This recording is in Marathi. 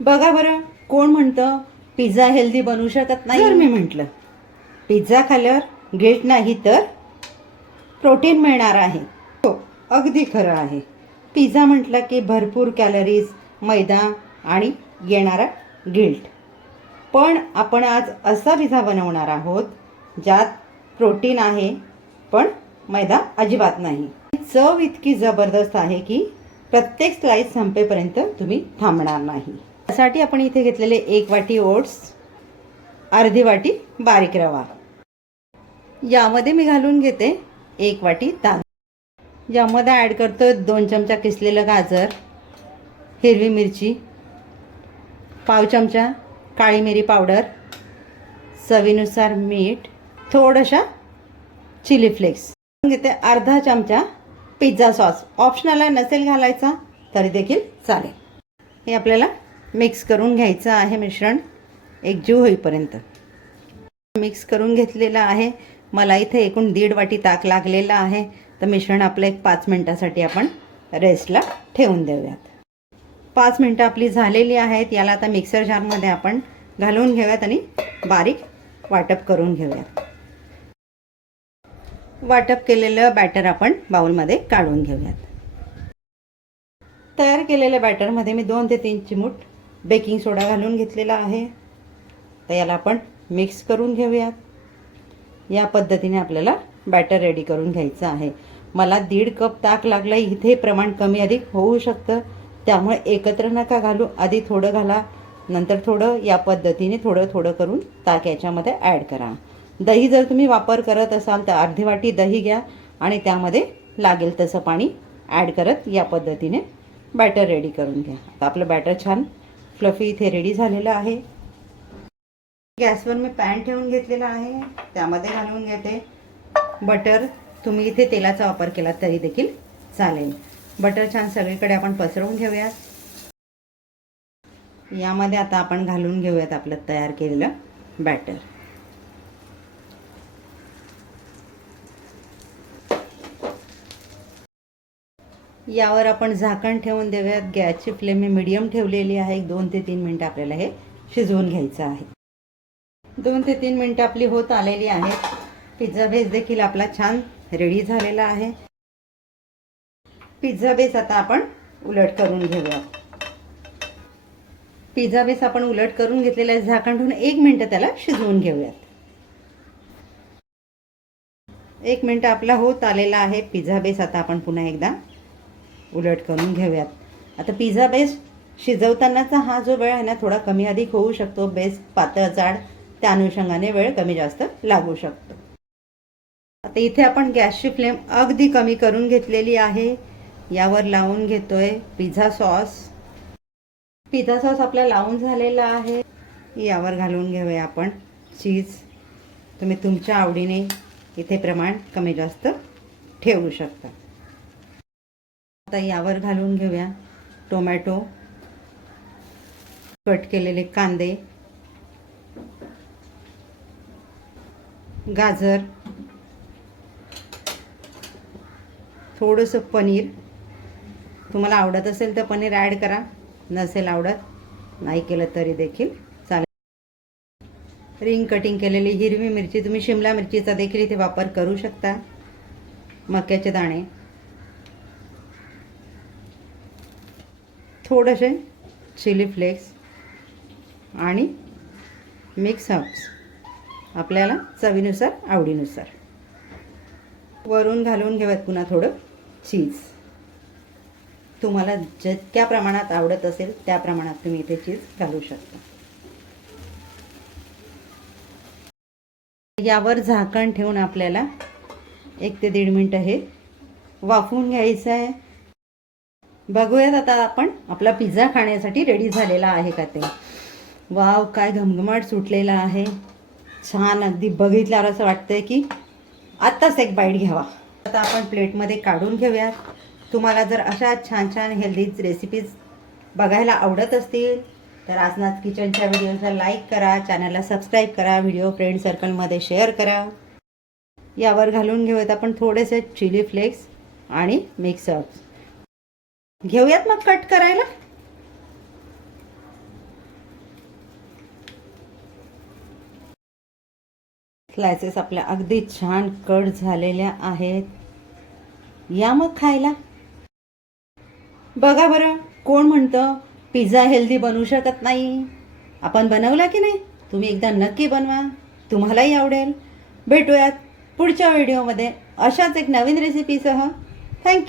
बघा बरं, कोण म्हणतं पिझ्झा हेल्दी बनवू शकत नाही? जर मी म्हटलं पिझ्झा खाल्ल्यावर गिल्ट नाही तर प्रोटीन मिळणार आहे. हो, अगदी खरं आहे. पिझ्झा म्हटलं की भरपूर कॅलरीज, मैदा आणि येणारा गिल्ट. पण आपण आज असा पिझ्झा बनवणार आहोत ज्यात प्रोटीन आहे पण मैदा अजिबात नाही. चव इतकी जबरदस्त आहे की प्रत्येक स्लाइस संपेपर्यंत तुम्ही थांबणार नाही. त्यासाठी आपण इथे घेतलेले 1 वाटी ओट्स, अर्धी वाटी बारीक रवा. यामध्ये मी घालून घेते 1 वाटी तांदूळ. यामध्ये ॲड करतो 2 चमचा किसलेलं गाजर, हिरवी मिरची, पाव चमचा काळी मिरी पावडर, चवीनुसार मीठ, थोडासा चिली फ्लेक्स. घेते अर्धा चमचा पिझ्झा सॉस. ऑप्शनल आहे, नसेल घालायचा तरी देखील चालेल. हे आपल्याला मिक्स करून घ्यायचं आहे. मिश्रण एकजीव होईपर्यंत मिक्स करून घेतलेलं आहे. मला इथे एकूण 1.5 वाटी ताक लागलेलं आहे. तर मिश्रण आपलं 5 मिनिटासाठी आपण रेस्टला ठेवून देऊयात. 5 मिनिटं आपली झालेली आहेत. याला आता मिक्सर जारमध्ये आपण घालून घेऊयात आणि बारीक वाटप करून घेऊयात. वाटप केलेलं बॅटर आपण बाउलमध्ये काढून घेऊयात. तयार केलेल्या बॅटरमध्ये मी 2 ते 3 चिमूट बेकिंग सोडा घालून घेतलेला आहे. तर याला आपण मिक्स करून घेऊयात. या पद्धतीने आपल्याला बॅटर रेडी करून घ्यायचं आहे. मला 1.5 कप ताक लागलं. इथे प्रमाण कमी अधिक होऊ शकतं, त्यामुळे एकत्र नका घालू. आधी थोडं घाला, नंतर थोडं. या पद्धतीने थोडं थोडं करून ताक याच्यामध्ये ॲड करा. दही जर तुम्ही वापर करत असाल तर अर्धी वाटी दही घ्या आणि त्यामध्ये लागेल तसं पाणी ॲड करत या पद्धतीने बॅटर रेडी करून घ्या. आता आपलं बॅटर छान फ्लफी इथे रेडी झालेलं आहे. गॅसवर मी पॅन ठेवून घेतलेला आहे. त्यामध्ये घालून घेते बटर. तुम्ही इथे तेलाचा वापर केला तरी देखील चालेल. बटर छान सगळीकडे आपण पसरवून घेऊयात. यामध्ये आता आपण घालून घेऊयात आपलं तयार केलेलं बॅटर. यावर आपण झाकण ठेवून देऊयात. गॅसची फ्लेम मी मीडियम ठेवलेली आहे. 2 ते 3 मिनिटं आपल्याला हे शिजवून घ्यायचं आहे. 2 ते 3 मिनिटं आपली होत आलेली आहेत. पिझ्झा बेस देखील आपला छान रेडी झालेला आहे. पिझ्झा बेस आता आपण उलट करून घेऊयात. पिझ्झा बेस आपण उलट करून घेतलेला आहे. झाकण ठेवून 1 मिनिट त्याला शिजवून घेऊयात. 1 मिनिट आपला होत आलेला आहे. पिझ्झा बेस आता आपण पुन्हा एकदा उलट करून घेऊयात. आता पिझ्झा बेस शिजवतानाचा हा जो वेळ आहे ना, थोडा कमी अधिक होऊ शकतो. बेस पातळ जाड, त्या अनुषंगाने वेळ कमी जास्त लागू शकतो. आता इथे आपण गॅसची फ्लेम अगदी कमी करून घेतलेली आहे. यावर लावून घेतोय पिझ्झा सॉस. पिझ्झा सॉस आपला लावून झालेला आहे. यावर घालून घेऊया आपण चीज. तुम्ही तुमच्या आवडीने इथे प्रमाण कमी जास्त ठेवू शकता. आता यावर घालून घेऊया टोमॅटो, कट केलेले कांदे, गाजर, थोडंसं पनीर. तुम्हाला आवडत असेल तर पनीर ॲड करा, नसेल आवडत नाही केलं तरी देखील चालेल. रिंग कटिंग केलेली हिरवी मिरची, तुम्ही शिमला मिरचीचा देखील इथे वापर करू शकता. मक्याचे दाणे, थोडेसे चिली फ्लेक्स आणि मिक्स हर्ब्स आपल्याला चवीनुसार आवडीनुसार. वरून घालून घेऊयात पुन्हा थोडं चीज. तुम्हाला जितक्या प्रमाणात आवडत असेल त्या प्रमाणात तुम्ही इथे चीज घालू शकता. यावर झाकण ठेवून आपल्याला 1 ते 1.5 मिनिटं हे वाफवून घ्यायचं आहे. बघूयात आता आपण आपला पिझ्झा खाण्यासाठी रेडी झालेला आहे का ते. वाव, काय घमघमाट सुटलेला आहे. छान, अगदी बघितल्यावर असं वाटतंय की आत्ताच एक बाईट घ्यावा. आता आपण प्लेटमध्ये काढून घेऊयात. तुम्हाला जर अशा छान छान हेल्दी रेसिपीज बघायला आवडत असतील तर आसनात किचनच्या व्हिडिओला लाईक करा, चॅनलला सबस्क्राईब करा, व्हिडिओ फ्रेंड सर्कलमध्ये शेअर करा. यावर घालून घेऊयात आपण थोडेसे चिली फ्लेक्स आणि मिक्स हर्ब्स. घेऊयात मग कट करायला. स्लायसेस आपल्या अगदी छान कट झालेल्या आहेत. या मग खायला. बघा बरं, कोण म्हणतं पिझ्झा हेल्दी बनवू शकत नाही? आपण बनवला की नाही? तुम्ही एकदा नक्की बनवा, तुम्हालाही आवडेल. भेटूयात पुढच्या व्हिडिओमध्ये अशाच एक नवीन रेसिपीसह. थँक्यू.